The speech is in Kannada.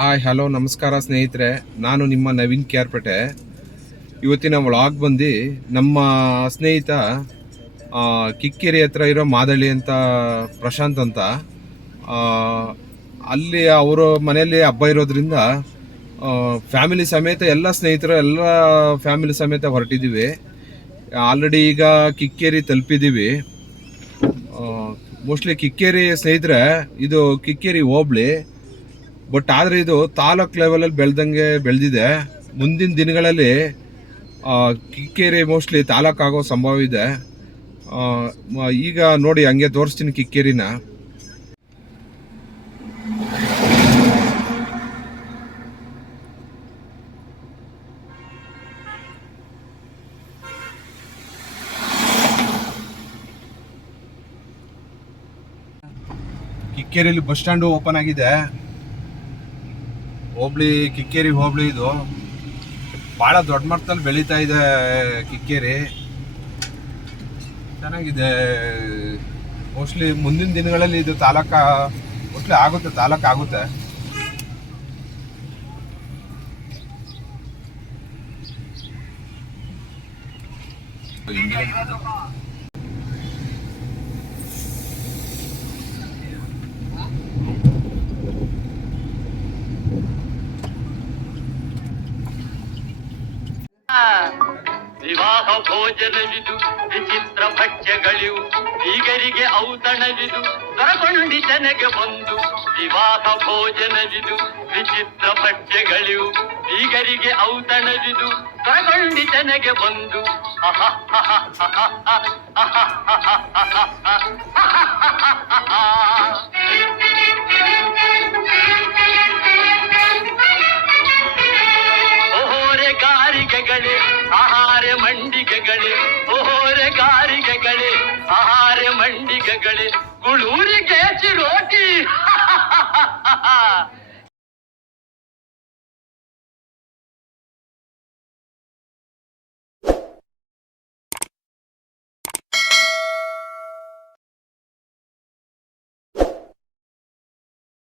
ಹಾಯ್ ಹಲೋ ನಮಸ್ಕಾರ ಸ್ನೇಹಿತರೆ, ನಾನು ನಿಮ್ಮ ನವೀನ್ ಕ್ಯಾರ್ಪೇಟೆ. ಇವತ್ತಿನ ವ್ಲಾಗ್ ಬಂದು ನಮ್ಮ ಸ್ನೇಹಿತ ಕಿಕ್ಕೇರಿ ಹತ್ರ ಇರೋ ಮಾದಳ್ಳಿ ಅಂತ ಪ್ರಶಾಂತ್ ಅಂತ, ಅಲ್ಲಿ ಅವರ ಮನೆಯಲ್ಲಿ ಹಬ್ಬ ಇರೋದ್ರಿಂದ ಫ್ಯಾಮಿಲಿ ಸಮೇತ ಎಲ್ಲ ಸ್ನೇಹಿತರು ಎಲ್ಲ ಫ್ಯಾಮಿಲಿ ಸಮೇತ ಹೊರಟಿದ್ದೀವಿ. ಆಲ್ರೆಡಿ ಈಗ ಕಿಕ್ಕೇರಿ ತಲುಪಿದ್ದೀವಿ. ಮೋಸ್ಟ್ಲಿ ಕಿಕ್ಕೇರಿ ಸ್ನೇಹಿತರೆ, ಇದು ಕಿಕ್ಕೇರಿ ಹೋಬಳಿ, ಬಟ್ ಆದರೆ ಇದು ತಾಲೂಕ್ ಲೆವೆಲಲ್ಲಿ ಬೆಳೆದಿದೆ. ಮುಂದಿನ ದಿನಗಳಲ್ಲಿ ಕಿಕ್ಕೇರಿ ಮೋಸ್ಟ್ಲಿ ತಾಲೂಕು ಆಗೋ ಸಂಭವ ಇದೆ. ಈಗ ನೋಡಿ ಹಂಗೆ ತೋರಿಸ್ತೀನಿ ಕಿಕ್ಕೇರಿನ. ಕಿಕ್ಕೇರಿಯಲ್ಲಿ ಬಸ್ ಸ್ಟ್ಯಾಂಡು ಓಪನ್ ಆಗಿದೆ. ಹೋಬ್ಳಿ, ಕಿಕ್ಕೇರಿ ಹೋಬ್ಳಿ ಇದು ಭಾಳ ದೊಡ್ಡ ಮಟ್ಟದಲ್ಲಿ ಬೆಳೀತಾ ಇದೆ. ಕಿಕ್ಕೇರಿ ಚೆನ್ನಾಗಿದೆ. ಮೋಸ್ಟ್ಲಿ ಮುಂದಿನ ದಿನಗಳಲ್ಲಿ ಇದು ಮೋಸ್ಟ್ಲಿ ತಾಲೂಕು ಆಗುತ್ತೆ. ವಿವಾಹ ಭೋಜನವಿದು ವಿಚಿತ್ರ ಭಕ್ಷ್ಯಗಳಿವು, ಬೀಗರಿಗೆ ಔತಣವಿದು ದೊರಕೊಂಡಿತನೆಗೆ ಬಂದು. ವಿವಾಹ ಭೋಜನವಿದು ವಿಚಿತ್ರ ಭಕ್ಷ್ಯಗಳಿವು, ಬೀಗರಿಗೆ ಔತಣವಿದು ದೊರಕೊಂಡಿತನೆಗೆ ಬಂದು. ಗಾರಿಗೆಗಳೇ ಆಹಾರ ಮಂಡಿಗೆಗಳೇ, ಗಾರಿಗೆಗಳೇ ಆಹಾರ ಮಂಡಿಗೆಗಳೇ, ಗುಳೂರಿಗೆ ಚಿರೋಟಿ